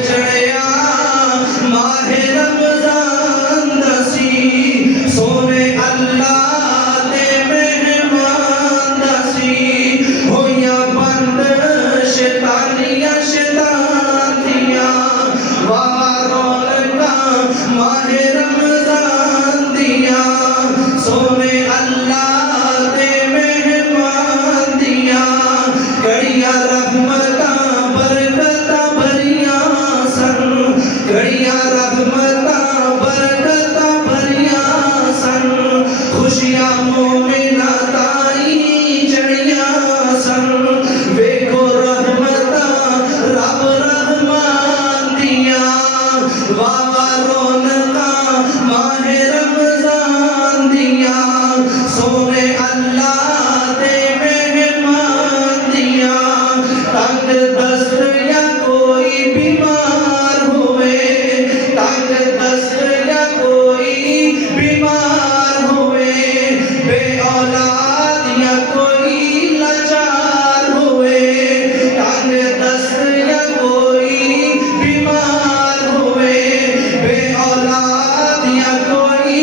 चढ़िया माहे रमजान माहे रमजान दिया सोने अल्लाह दे मेहमान दिया घड़ियां रहमतां बरकतां भरियां सन घड़ियां रहमतां बरकतां भरियां सन खुशियां मोमिना ताई चढ़ियां सन वेखो रहमतां रब रहमान दिया वावा रौनकां माहे रमजान दिया सोने अल्लाह दे मेहमान दिया तंग दस्त या कोई बीमार हुए तंग दस्त या कोई बीमार हुए बे औलाद या कोई लाचार हुए तंग दस्त या कोई बीमार हुए बे औलाद या कोई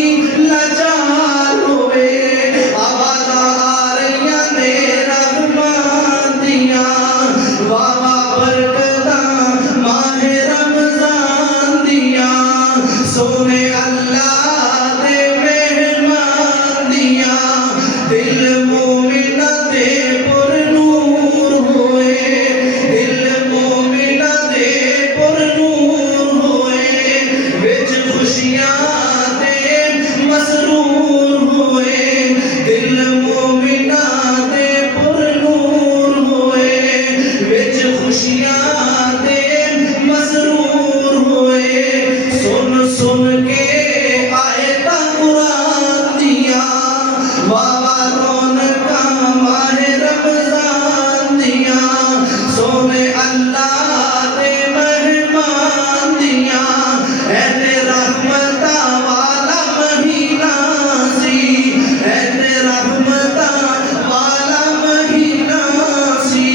लाचार हुए आवाज़ आ रही ने रहमान दिया वावा बरकतां माहे रमजान दिया सोने अल्लाह दे मेहमान दिया दिल मोमिना दे पुर नूर हुए दिल मोमिना दे पुर नूर हुए विच खुशियां दे मसरूर हुए दिल मोमिना दे पुर नूर हुए विच खुशियां दे मसरूर हुए सुन सुन के आयतां कुरान दिया वावा रौनकां माहे रमजान दिया सोने अल्लाह दे मेहमान दिया ऐने रहमतां वाला महीना सी ऐने रहमतां वाला महीना सी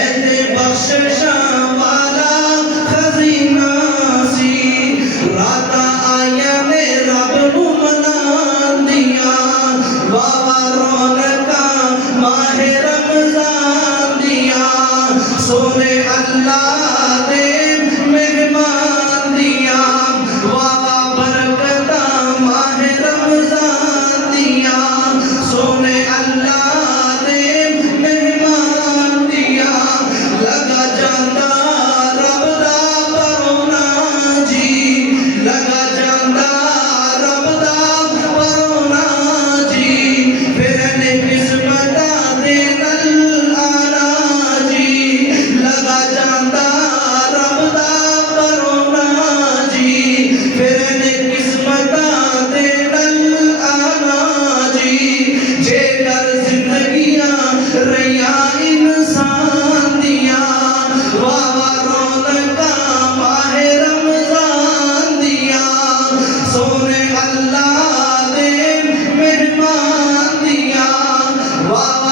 ऐने बख्शिशां वाला खजीना सी रातां आईयां ने रब नूं मनान दिया वावा रौनकां माहे रमजान दिया सोने अल्लाह दे मेहमान दिया वावा बरकतां माहे रमजान दिया सोने अल्लाह दे मेहमान दिया लगा जांदा रब दा परोना जी लगा जांदा रब दा परोना जी फिर ने किस्मतां दे नल आना जी लगा जांदा रब दा परोना जी फिर ने किस्मतां दे नल आना जी जेकर जिंदगियां रहियां इंसान दिया वावा रौनकां माहे रमजान दिया सोने अल्लाह दे मेहमान दिया वावा